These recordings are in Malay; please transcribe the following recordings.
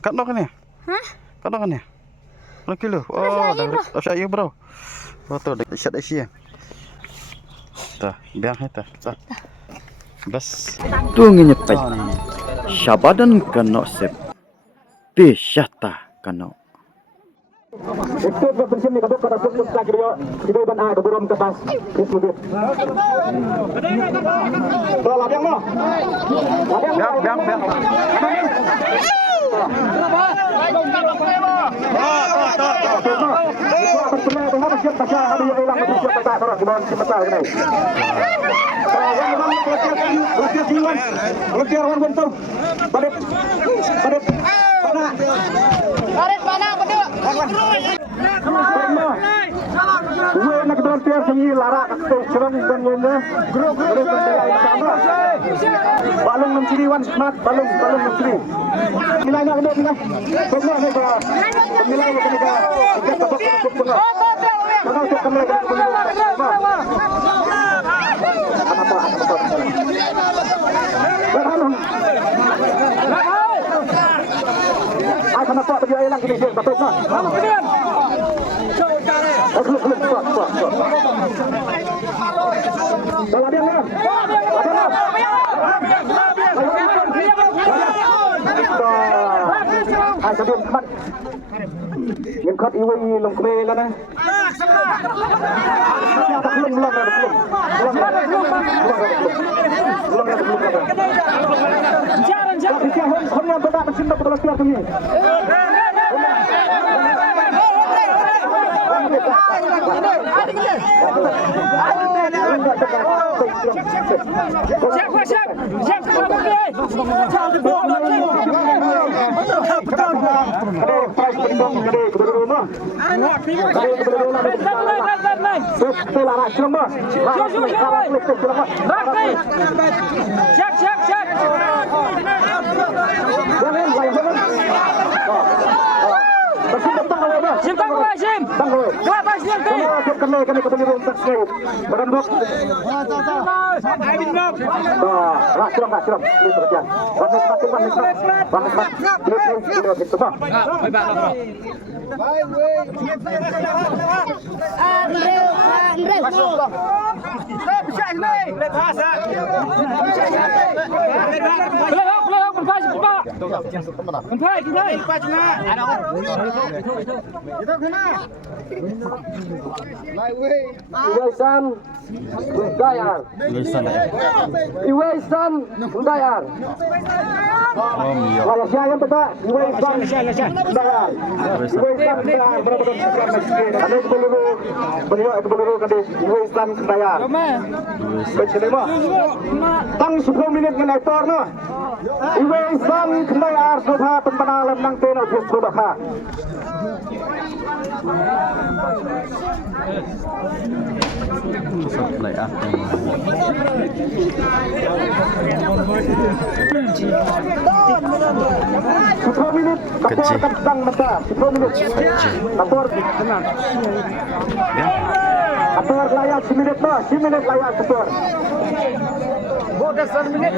Kano ka niya? Ha? Kano ka niya? Ano kilo? Oh, sa iyo bro. Foto, siya na siya. Ta, biang hita. Ta. Bas. Tungin pa. Syabadan kano sep. Pisyata kano. Ikut berbersih ni kadok kada pun lagi dia. Kita ban A keburam ke bas. Kismudit. Tuh ladang mo. Biang. Gue nak berhentian sini larak serang bangunnya. Grup balung mencuri wan smart balung mencuri. Nilainya ada ni. Semua ni ba. Nilainya kena kita tabak masuk tengah. Mana tu kena kita kenapa bagi hilang gini sih betul tak? Kalau dia ni. Aiจะเดินคัดเงินคัดอีวีลงเมย์แล้วนะคนyang berdak bercinta pada keluar kami. Iwaisan Dayar. Kalau saya yang betul, Iwaisan Dayar. Benar-benar sekian masjid. Ada kebeluru kadis Iwaisan Dayar. Bercerita. Tang 10 minit dengan ekor no. Iwaisan Dayar sudah penpenalan nang tenor sudah kah. Supply ah. 10 minit kapor kentang mata 10 minit kapor kapor layak 10 minit no 10 minit layak kapor bodas 1 minit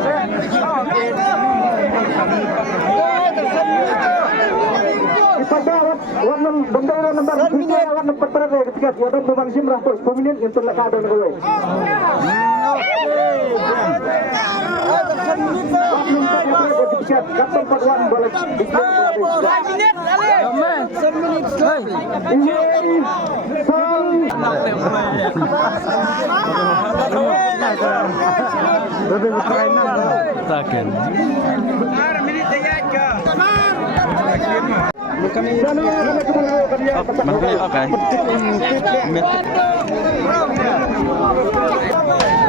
kita jawab warna bendera nomor 3 warna pertama ketika ada memang simrah 10 minit itu nak ada gue Kapten Paduan balik.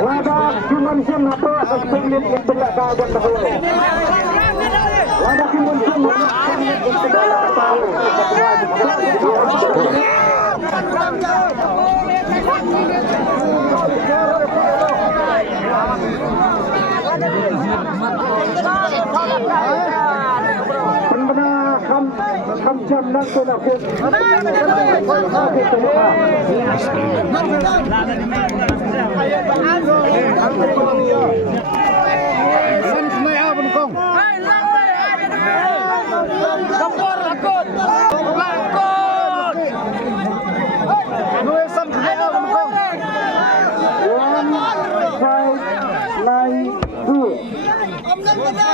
Wadah dimension apa sesulit itu tidak kaget dahulu. Wadah dimension itu dalam tahu. Ham jam nak tu nak pun. Sen semai apa pun kong.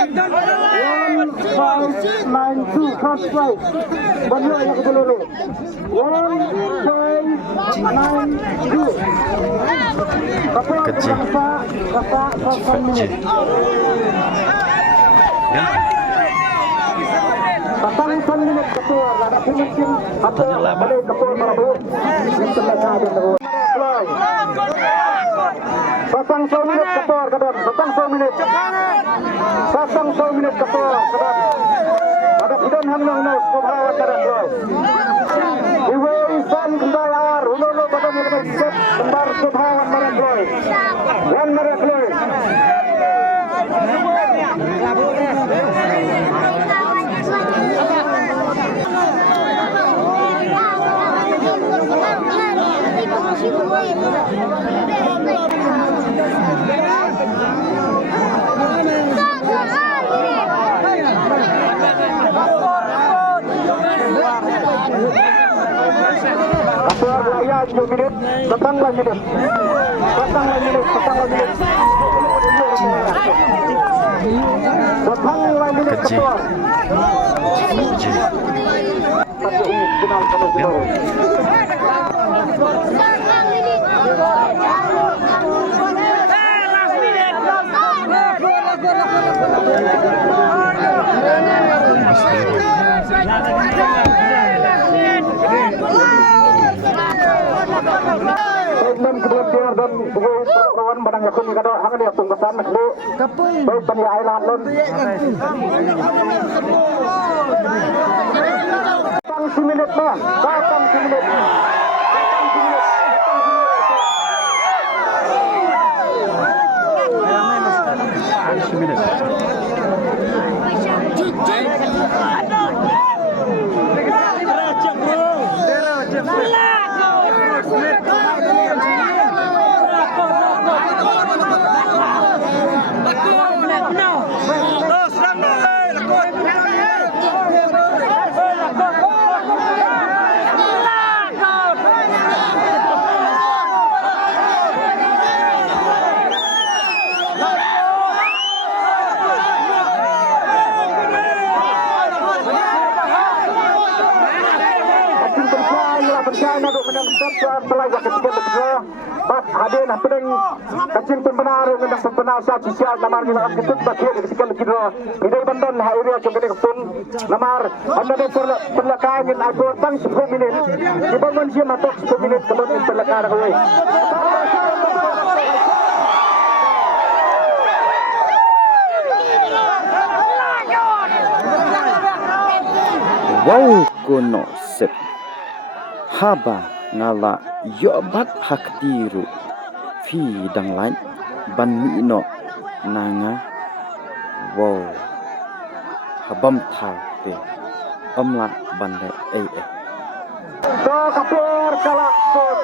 1-5-9-2 cross play. Banyo yang kedulu. 1-5-9-2. Kapal Kecil. Kapal 0 minit. Patang 1 minit ketua. Ada pemimpin atau balik ketua Marabu. Yang terletak di Marabu. Pasang 1 minit ketua kadang. Pasang 1 minit. Pasang 1 minit ketua kadang. Ada pidon hamnang nos kumawat kadang. Iwe isan kendayar. Ulolo badan yang lebih set. Kembar kumawat Marabu. Wan Marabu. Keluar layar 2 minit, datang lagi minit. Datang lagi minit, datang lagi minit. Datang lagi minit keluar. Tapi ini final sama Zimbabwe. Segmen kedua tiar dan kawan barang yakun ni kada hang dia tunggasan nak lu. Baik tani ailan lon. Datang 1 minit mah. Datang 1 minit. Hadir nak pedeng kacing pembenar dengan pembenar sahaja sial namar ni nak ketut bagian dari sekian kira. Ini bandon hari aja kena pun namar anda de perlakan yang aku tang 10 minit. Dibangun dia matok 10 minit kemudian perlakan aku. Wow kuno sep haba ngala yobat haktiru fi dang lain ban mi no nanga wow habam tha te amla bande So kapur kalak pun.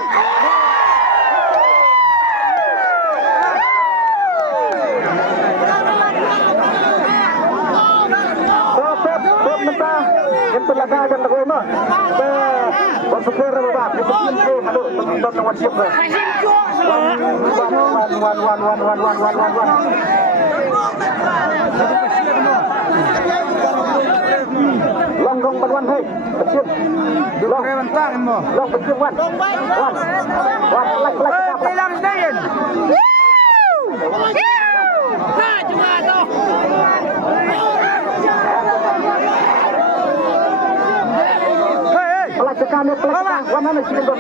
Yang terlaga dan rumah. Bersyukur bapak. Bersyukur halo teman-teman kawan siapa. Wan. Longgong berwan hei. Kecil. Long rentang mo. Long kecil wan. Lek. Hilang sedikit. Ha cuma tu. Pelajakan, warna ni sini dok.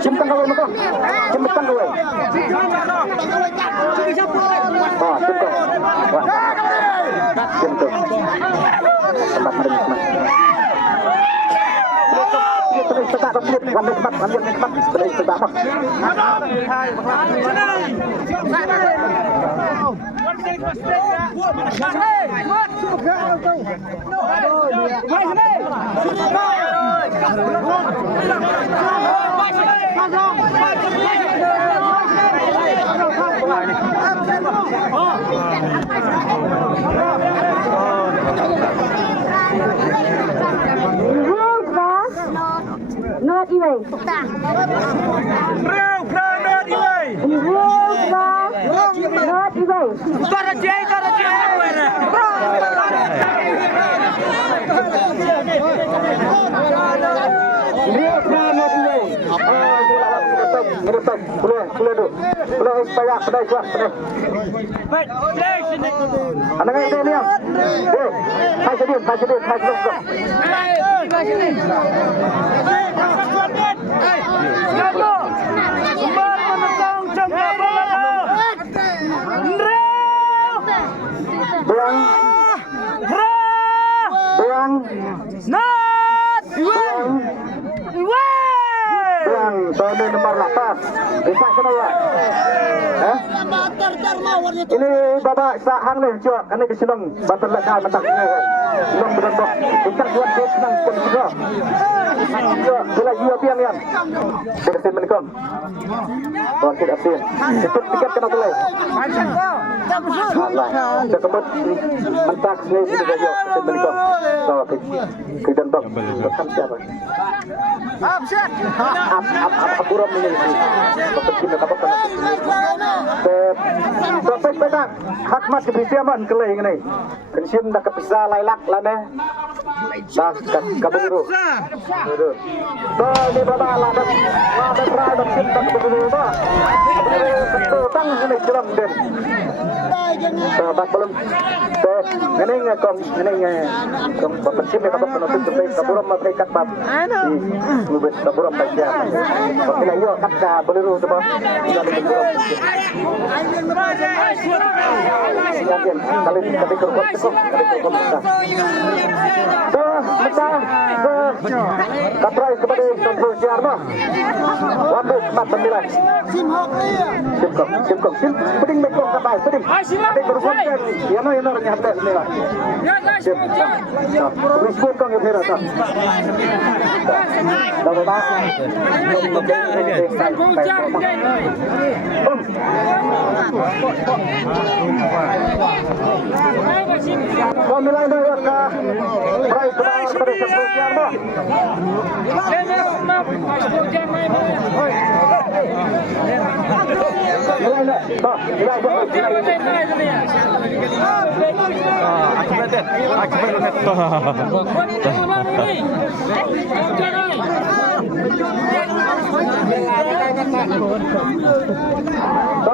Simpan kau muka. Simpan kau. Oh, simpan. Simpan. Tempat merenyes mas. tegak konflik, ambil nikmat, boleh tegak mah. Not away. Not away. Boleh tu. Boleh supaya pedai kuat pedai. Anak ini ni. Hai sedih. Buang. Tahun nomor 8. Bisa semua. Ini babak sahang ni cuak kena ke Silong batal lekal mentang ni. Silong berendok. Kita buat dia senang pun juga. Cuak bola jiwa pian yang. Bersin menikam. Wakil asin. Cepat tiket kena boleh. Allah. Sekebut mentak ni sudah jauh. Bersin menikam. So, kita dok. Bersam siapa? Apuram ini. Kepentingan apa pun. Sampai pada hakmat kebijakan kelai ini. Kensim dah kepisah lailak lah ne. Dah kaburu. Di bawah lah dah berada dah cinta kaburu dah. Tang ini jelam den. Sahabat belum. Ini ngakong kepensim apa pun untuk kelai kaburam mereka bab. Nubes kaburam baca. Bila ia kata beliru tu bah. Kali kerukut cukup. Kaprai kepada Tuan Siar bah. Waduh, mat penilai. Simkong. Peding mekong kapal, peding. Peding kerukut kan. Yang mana nyata penilai. Respon kong yang hera tak. Dah bapak. Pemilihan daerah Prai kepada Sebusian bah.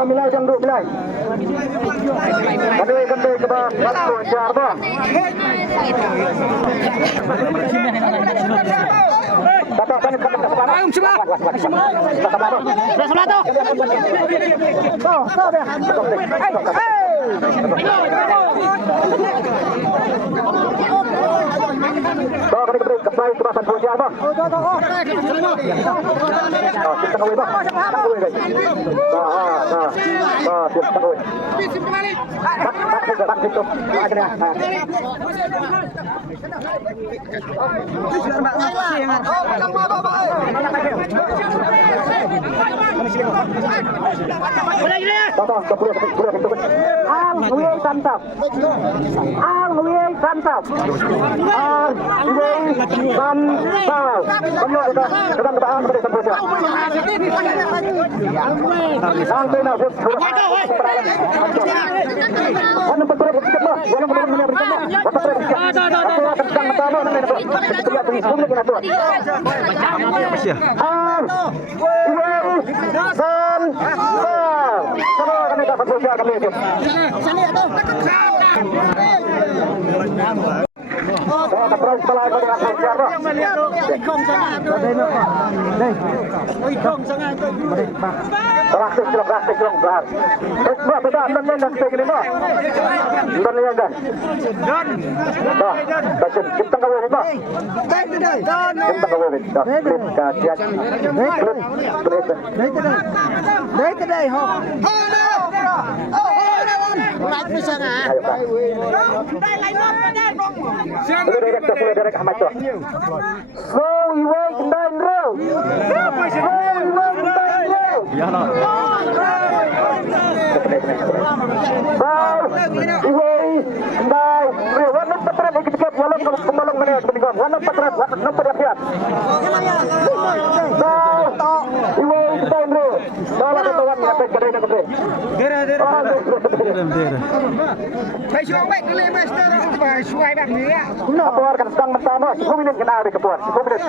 Milai jam 2 milai. Kami kepada Batu Jarba. Bapak kami ke sebelah. Ayum sebelah. Sebelah tu. Kau kena kembali ke Batu Jarba. Kita kawin bah. Kita kawin. Tak situ. Santap. terus balai pada aku siapa? Praktik dong, bar. Buat beda, dan segini mah. Dan yang dah. Dah, kita kawin mah. Kita kawin. Dah, kita siap. Keluarkan sedang bersama 10 minit kena habis kepuas 10 menit.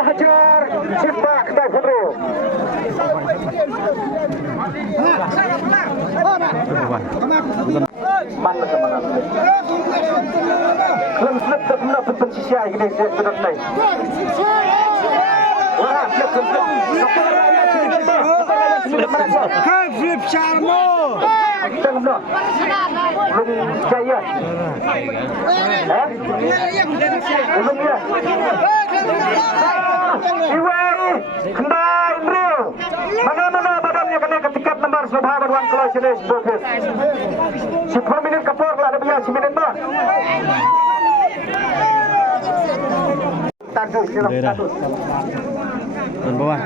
Hajar Sifak Taifudru. Mana semangat? Lem-lem terkena pensiasi ini sudah naik. Wah, flip charmo. Tengok. Jaya. Iwai, kendai real. Mana-mana badannya kena ketikat nomor Subha Berwan Colossians Bukit. 10 minit kapur lah ada biar 10 minit mah. Status, status. Dan bawah.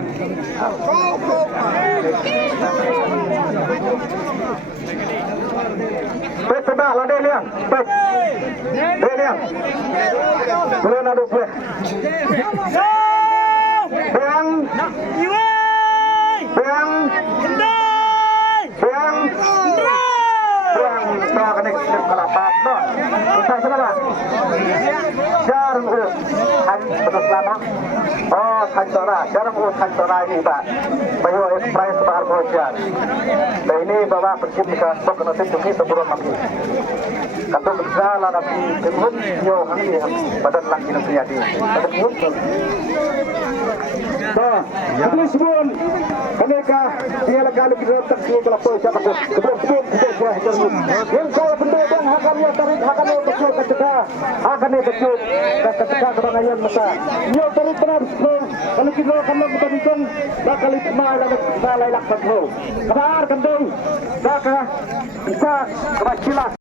Baik, sudah lah dia liang. Baik. Dia liang. Boleh naduk dia. Bang. Bang. Bang. Bang. Bang kena kesip kelapak. Kita kenapa? Jarang urus. Hari betul lama. Oh, kantora. Jarang urus kantora ini, Pak. Bayu Express Bahar Kojan. Dan ini bawa percip ke stok nasib ini sebelum mati. Kata bersalah nabi kemun yo hangi badan laki nabi adi. Badan muncul. Dah, habis pun mereka dia lalu kita taksi kalau pun siapa pun sebelum kita terus. Yang saya penduduk hakannya tarik hakannya kecil ketika hakannya kecil ketika kebanyakan masa. Yo tarik terus kalau kita akan mengatakan bakal ismail dan salai laksan ho. Kabar kendeng, dah bisa kemacilan.